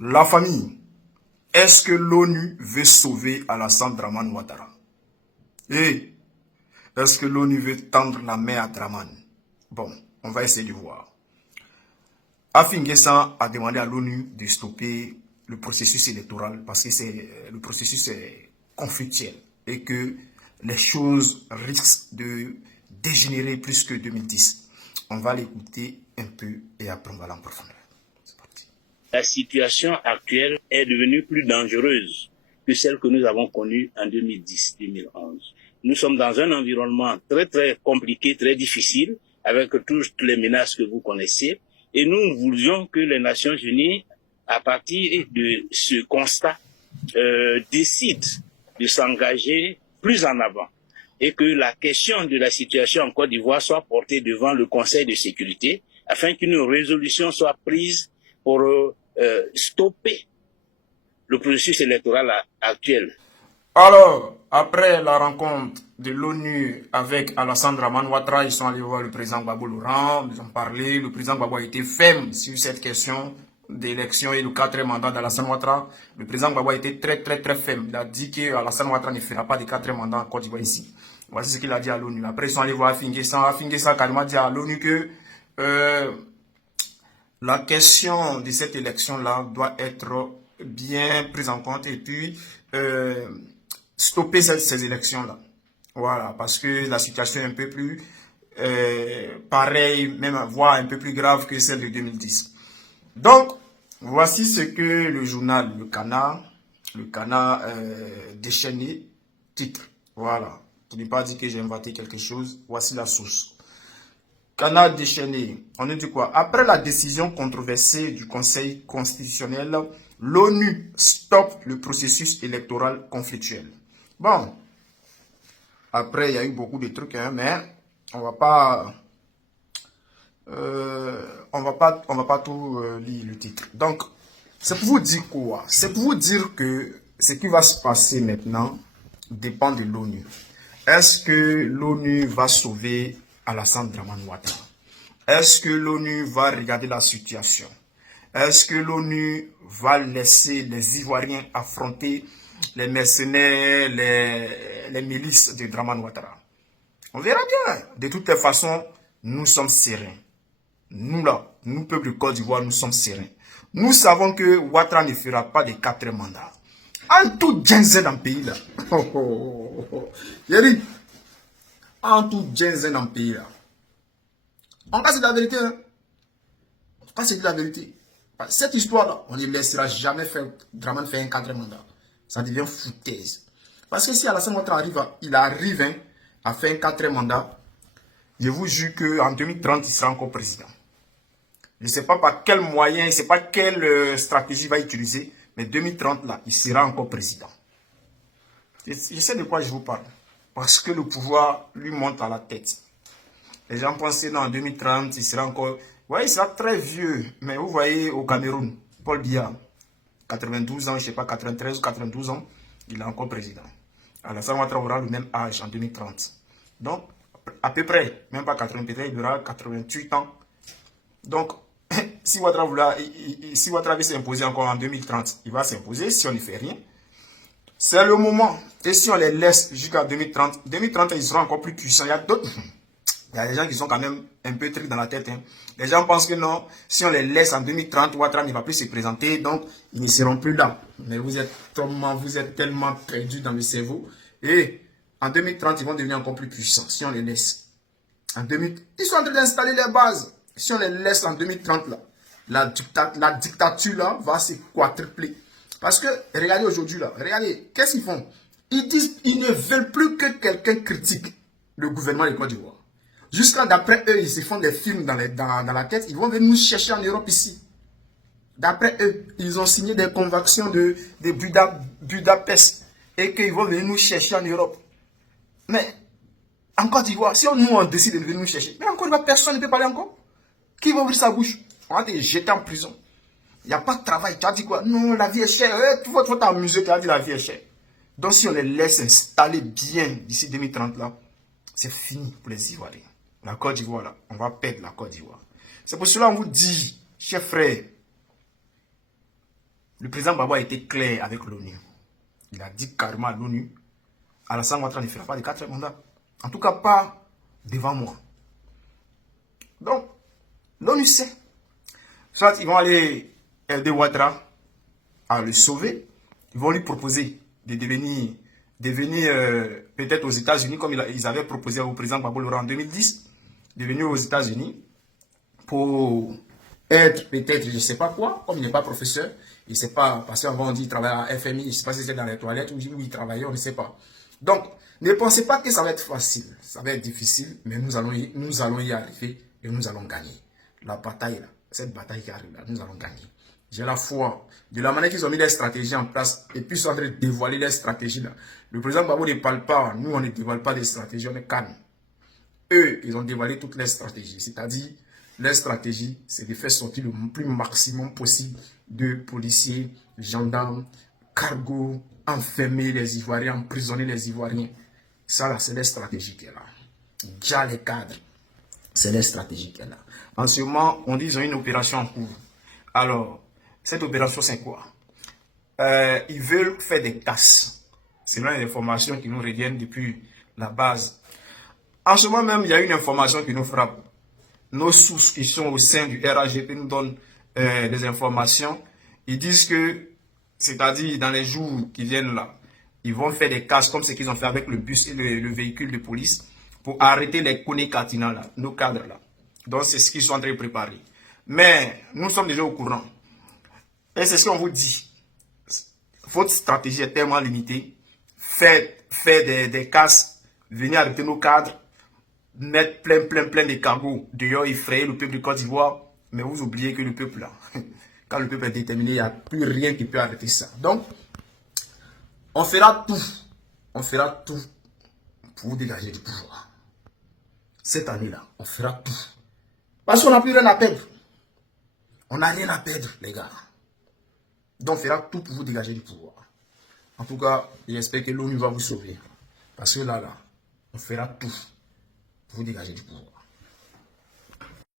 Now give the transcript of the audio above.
La famille, est-ce que l'ONU veut sauver Alassane Dramane Ouattara? Et est-ce que l'ONU veut tendre la main à Dramane? Bon, on va essayer de voir. Afi N'Guessan a demandé à l'ONU de stopper le processus électoral parce que le processus est conflictuel et que les choses risquent de dégénérer plus que 2010. On va l'écouter un peu et après on va aller en profondeur. C'est parti. La situation actuelle est devenue plus dangereuse que celle que nous avons connue en 2010-2011. Nous sommes dans un environnement très compliqué, très difficile, avec toutes les menaces que vous connaissez. Et nous voulions que les Nations Unies, à partir de ce constat, décident de s'engager plus en avant et que la question de la situation en Côte d'Ivoire soit portée devant le Conseil de sécurité afin qu'une résolution soit prise pour stopper le processus électoral actuel. Alors, après la rencontre de l'ONU avec Alassane Dramane Ouattara, ils sont allés voir le président Gbagbo Laurent, ils ont parlé, le président Gbagbo a été ferme sur cette question d'élection et le quatrième mandat d'Alassane Ouattara. Le président Gbagbo a été très ferme. Il a dit que Alassane Ouattara ne fera pas de quatrième mandat en Côte d'Ivoire ici. Voici ce qu'il a dit à l'ONU. Après, ils sont allés voir Afi N'Guessan. Afi N'Guessan a carrément dit à l'ONU que la question de cette élection-là doit être bien prise en compte et puis stopper ces élections-là. Voilà, parce que la situation est un peu plus pareille, même voire un peu plus grave que celle de 2010. Donc, voici ce que le journal Le Canard déchaîné titre. Voilà, pour ne pas dire que j'ai inventé quelque chose, voici la source. Canard déchaîné, on nous dit quoi? Après la décision controversée du Conseil constitutionnel, l'ONU stoppe le processus électoral conflictuel. Bon, après il y a eu beaucoup de trucs, hein, mais on va pas tout lire le titre. Donc, c'est pour vous dire quoi? C'est pour vous dire que ce qui va se passer maintenant dépend de l'ONU. Est-ce que l'ONU va sauver Alassane Dramane Ouattara? Est-ce que l'ONU va regarder la situation? Est-ce que l'ONU va laisser les Ivoiriens affronter les mercenaires, les milices de Dramane Ouattara? On verra bien. De toutes les façons, nous sommes sereins. Nous là, nous peuple de Côte d'Ivoire, nous sommes sereins. Nous savons que Ouattara ne fera pas de 4 mandats. En tout genzen dans le pays là. Yeri, en tout genzen dans le pays là. En cas, c'est la vérité. Hein? En cas, c'est la vérité. Cette histoire-là, on ne laissera jamais faire Dramane faire un 4 mandat. Ça devient foutaise. Parce que si Alassane Ouattara arrive hein, à faire un 4 mandat, je vous jure qu'en 2030, il sera encore président. Je ne sais pas par quel moyen, je ne sais pas quelle stratégie il va utiliser, mais 2030, là, il sera encore président. Je sais de quoi je vous parle. Parce que le pouvoir lui monte à la tête. Les gens pensaient non, en 2030, il sera encore... Vous voyez, il sera très vieux. Mais vous voyez, au Cameroun, Paul Biya, 92 ans, je ne sais pas, 93 ou 92 ans, il est encore président. Alassane Ouattara aura le même âge en 2030. Donc, à peu près, même pas 80, peut-être il aura 88 ans. Donc, si Ouattara veut s'imposer encore en 2030, il va s'imposer si on ne fait rien. C'est le moment. Et si on les laisse jusqu'à 2030, 2030, ils seront encore plus puissants. Il y a d'autres... Il y a des gens qui sont quand même un peu tristes dans la tête. Hein. Les gens pensent que non, si on les laisse en 2030, Ouattara ne va plus se présenter, donc ils ne seront plus là. Mais vous êtes tellement perdus dans le cerveau. Et en 2030, ils vont devenir encore plus puissants si on les laisse. Ils sont en train d'installer les bases. Si on les laisse en 2030, là, la dictature là, va se quadrupler. Parce que, regardez aujourd'hui, là, regardez, qu'est-ce qu'ils font? Ils disent ils ne veulent plus que quelqu'un critique le gouvernement de Côte d'Ivoire. Jusqu'à d'après eux, ils se font des films dans la tête. Ils vont venir nous chercher en Europe ici. D'après eux, ils ont signé des conventions de Budapest. Et qu'ils vont venir nous chercher en Europe. Mais, en Côte d'Ivoire, si on décide de venir nous chercher, mais encore personne ne peut parler encore. Qui va ouvrir sa bouche? On va te jeter en prison. Il n'y a pas de travail. Tu as dit quoi? Non, la vie est chère. Tu vas t'amuser, tu as dit la vie est chère. Donc, si on les laisse installer bien d'ici 2030, là, c'est fini pour les Ivoiriens. La Côte d'Ivoire, là, on va perdre la Côte d'Ivoire. C'est pour cela qu'on vous dit, chers frères, Le président Gbagbo a été clair avec l'ONU. Il a dit carrément à l'ONU, Alassane Ouattara ne fera pas de 4 mandats. En tout cas, pas devant moi. Donc, l'ONU sait. Soit ils vont aller aider Ouattara à le sauver. Ils vont lui proposer de devenir peut-être aux États-Unis, comme ils avaient proposé au président Gbagbo en 2010, de venir aux États-Unis pour être peut-être, je ne sais pas quoi, comme il n'est pas professeur, il ne sait pas, parce qu'avant on dit qu'il travaille à FMI, je ne sais pas si c'est dans les toilettes ou il travaillait, on ne sait pas. Donc, ne pensez pas que ça va être facile, ça va être difficile, mais nous allons y arriver et nous allons gagner. La bataille, là, cette bataille qui arrive là, nous allons gagner. J'ai la foi. De la manière qu'ils ont mis les stratégies en place et puis ils sont en train de dévoiler les stratégies là. Le président Gbagbo ne parle pas, nous on ne dévoile pas des stratégies, on est calme. Eux, ils ont dévoilé toutes les stratégies. C'est-à-dire, leur stratégie, c'est de faire sortir le plus maximum possible de policiers, gendarmes, cargos, enfermer les Ivoiriens, emprisonner les Ivoiriens. Ça là, c'est leur stratégie qui est là. Déjà les cadres, c'est leur stratégie qui est là. En ce moment, on dit qu'ils ont une opération en cours. Alors, cette opération, c'est quoi? Ils veulent faire des casses. C'est l'une des informations qui nous reviennent depuis la base. En ce moment même, il y a une information qui nous frappe. Nos sources qui sont au sein du RAGP nous donnent des informations. Ils disent que, c'est-à-dire dans les jours qui viennent là, ils vont faire des casses comme ce qu'ils ont fait avec le bus et le véhicule de police pour arrêter les Kone Katina là, nos cadres là. Donc c'est ce qu'ils sont en train de préparer. Mais nous sommes déjà au courant. Et c'est ce qu'on vous dit. Votre stratégie est tellement limitée. Faites des casses, venez arrêter nos cadres, mettre plein de cargos dehors, effrayer le peuple de Côte d'Ivoire. Mais vous oubliez que le peuple là, quand le peuple est déterminé, il n'y a plus rien qui peut arrêter ça. Donc, on fera tout pour vous dégager du pouvoir. Cette année-là, on fera tout. Parce qu'on n'a plus rien à perdre. On n'a rien à perdre, les gars. Donc, on fera tout pour vous dégager du pouvoir. En tout cas, j'espère que l'ONU va vous sauver. Parce que là, on fera tout pour vous dégager du pouvoir.